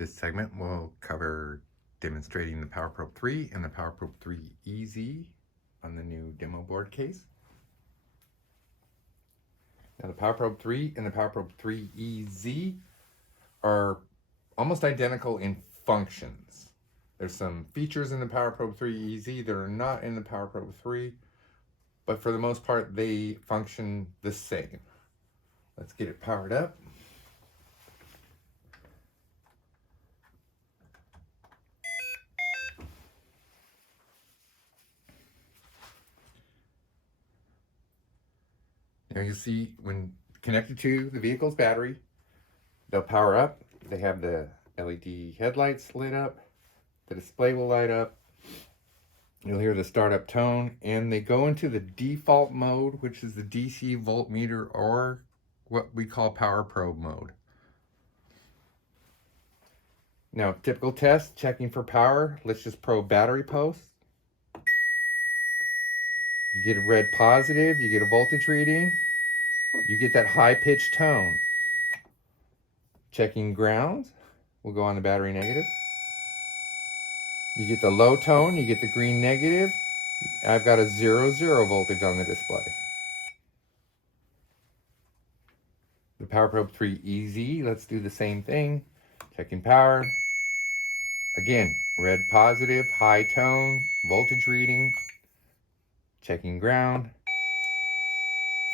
This segment will cover demonstrating the PowerProbe 3 and the PowerProbe 3EZ on the new demo board case. Now the PowerProbe 3 and the PowerProbe 3EZ are almost identical in functions. There's some features in the PowerProbe 3EZ that are not in the PowerProbe 3, but for the most part they function the same. Let's get it powered up. Now you see when connected to the vehicle's battery, they'll power up. They have the LED headlights lit up. The display will light up. You'll hear the startup tone, and they go into the default mode, which is the DC voltmeter, or what we call PowerProbe mode. Now, typical test, checking for power. Let's just probe battery posts. You get a red positive, you get a voltage reading, you get that high-pitched tone. Checking grounds, we'll go on the battery negative. You get the low tone, you get the green negative. I've got a 0, 0 voltage on the display. The PowerProbe 3EZ, let's do the same thing. Checking power. Again, red positive, high tone, voltage reading. Checking ground.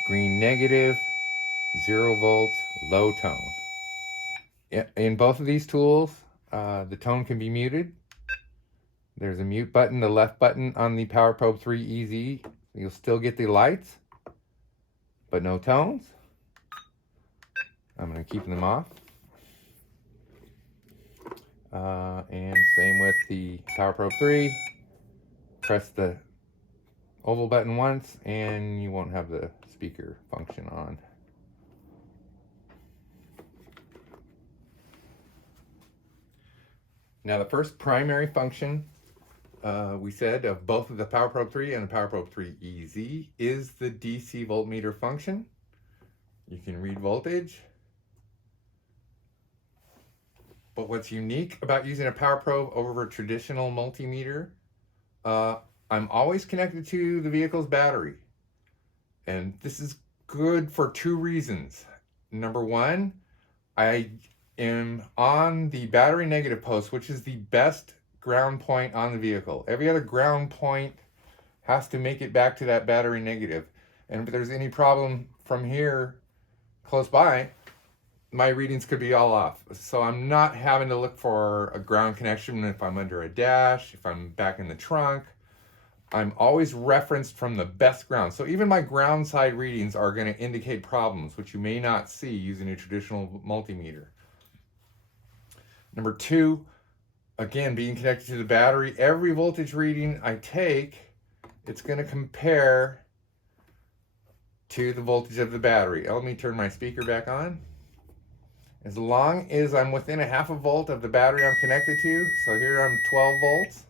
Green negative, 0 volts, low tone. In both of these tools, the tone can be muted. There's a mute button, the left button on the PowerProbe 3EZ. You'll still get the lights, but no tones. I'm going to keep them off. And same with the PowerProbe 3. Press the oval button once and you won't have the speaker function on. Now the first primary function we said of both of the PowerProbe 3 and the PowerProbe 3EZ is the DC voltmeter function. You can read voltage. But what's unique about using a PowerProbe over a traditional multimeter, I'm always connected to the vehicle's battery. And this is good for two reasons. Number one, I am on the battery negative post, which is the best ground point on the vehicle. Every other ground point has to make it back to that battery negative. And if there's any problem from here close by, my readings could be all off. So I'm not having to look for a ground connection if I'm under a dash, if I'm back in the trunk. I'm always referenced from the best ground. So even my ground side readings are going to indicate problems, which you may not see using a traditional multimeter. Number two, again, being connected to the battery, every voltage reading I take, it's going to compare to the voltage of the battery. Let me turn my speaker back on. As long as I'm within a half a volt of the battery I'm connected to, so here I'm 12 volts.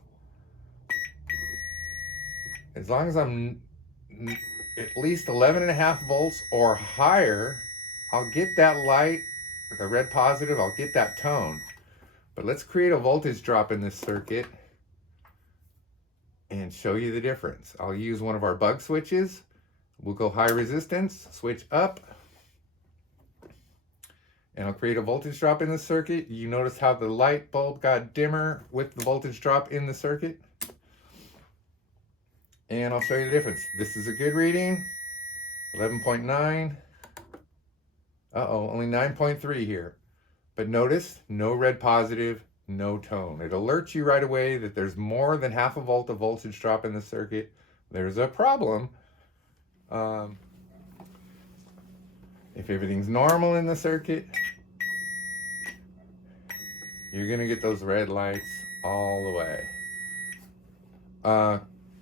As long as I'm at least 11.5 volts or higher, I'll get that light with a red positive, I'll get that tone. But let's create a voltage drop in this circuit and show you the difference. I'll use one of our bug switches. We'll go high resistance, switch up, and I'll create a voltage drop in the circuit. You notice how the light bulb got dimmer with the voltage drop in the circuit? And I'll show you the difference. This is a good reading, 11.9. Uh-oh, only 9.3 here. But notice, no red positive, no tone. It alerts you right away that there's more than half a volt of voltage drop in the circuit. There's a problem. If everything's normal in the circuit, you're gonna get those red lights all the way.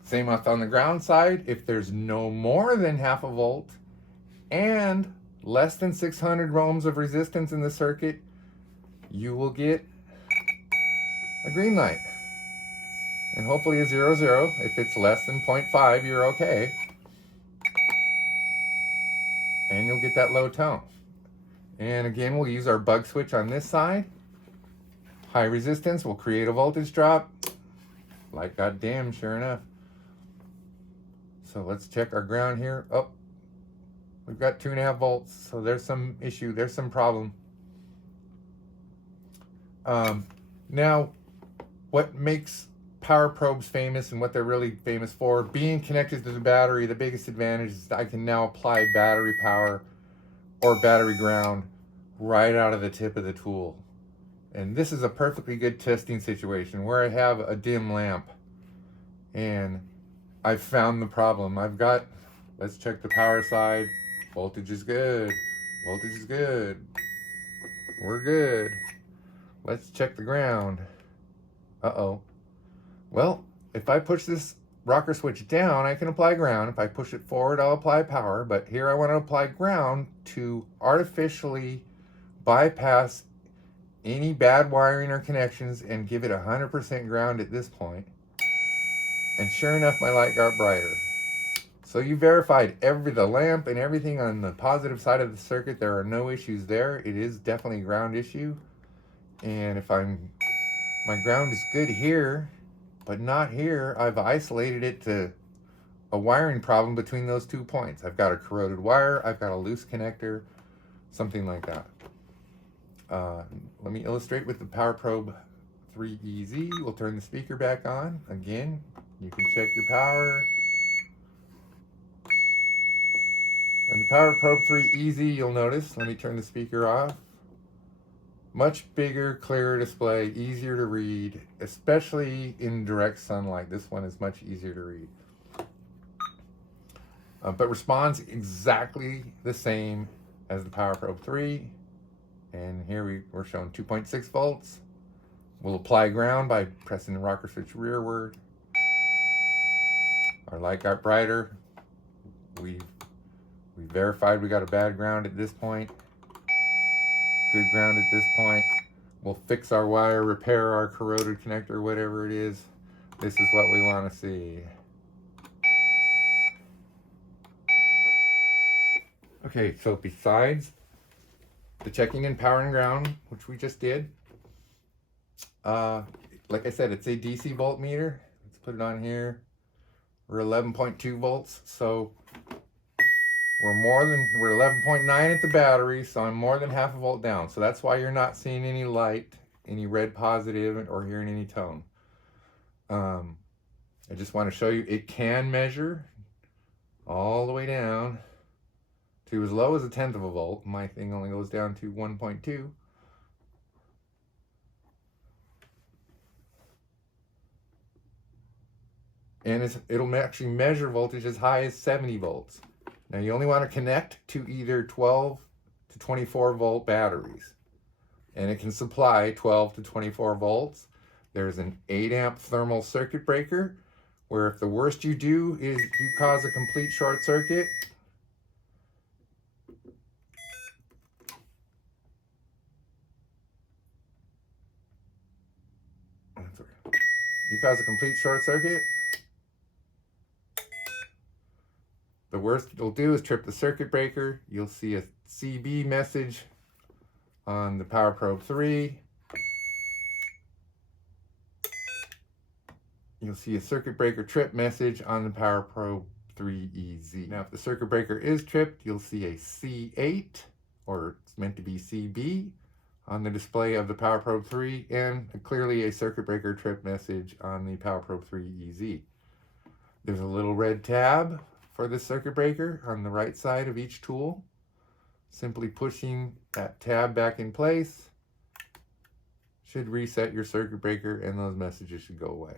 Same on the ground side. If there's no more than half a volt and less than 600 ohms of resistance in the circuit, you will get a green light. And hopefully a 0, 0. If it's less than 0.5, you're okay. And you'll get that low tone. And again, we'll use our bug switch on this side. High resistance will create a voltage drop. Like goddamn, sure enough. So let's check our ground here. Oh, we've got 2.5 volts. So there's some issue, there's some problem. Now, what makes power probes famous and what they're really famous for, being connected to the battery, the biggest advantage is I can now apply battery power or battery ground right out of the tip of the tool. And this is a perfectly good testing situation where I have a dim lamp and I've found the problem. Let's check the power side. Voltage is good. Voltage is good. We're good. Let's check the ground. Uh-oh. Well, if I push this rocker switch down, I can apply ground. If I push it forward, I'll apply power. But here I want to apply ground to artificially bypass any bad wiring or connections and give it 100% ground at this point. And sure enough, my light got brighter. So you verified the lamp and everything on the positive side of the circuit. There are no issues there. It is definitely a ground issue. And if my ground is good here, but not here, I've isolated it to a wiring problem between those 2 points. I've got a corroded wire, I've got a loose connector, something like that. Let me illustrate with the Power Probe 3EZ. We'll turn the speaker back on. Again, you can check your power. And the Power Probe 3EZ, you'll notice, let me turn the speaker off. Much bigger, clearer display, easier to read, especially in direct sunlight. This one is much easier to read. But responds exactly the same as the Power Probe 3. And here we're showing 2.6 volts. We'll apply ground by pressing the rocker switch rearward. Our light got brighter. We verified we got a bad ground at this point. Good ground at this point. We'll fix our wire, repair our corroded connector, whatever it is. This is what we want to see. Okay, so besides the checking and power and ground, which we just did, like I said, it's a DC voltmeter. Let's put it on here. We're 11.2 volts, so we're 11.9 at the battery, so I'm more than half a volt down. So that's why you're not seeing any light, any red positive, or hearing any tone. I just want to show you it can measure all the way down to as low as 1/10 of a volt. My thing only goes down to 1.2. And it'll actually measure voltage as high as 70 volts. Now you only want to connect to either 12 to 24 volt batteries. And it can supply 12 to 24 volts. There's an 8 amp thermal circuit breaker, where if the worst you do is you cause a complete short circuit, the worst it'll do is trip the circuit breaker. You'll see a CB message on the Power Probe 3. You'll see a circuit breaker trip message on the Power Probe 3EZ. Now, if the circuit breaker is tripped, you'll see a C8, or it's meant to be CB, on the display of the Power Probe 3, and clearly a circuit breaker trip message on the Power Probe 3EZ. There's a little red tab for the circuit breaker on the right side of each tool. Simply pushing that tab back in place should reset your circuit breaker, and those messages should go away.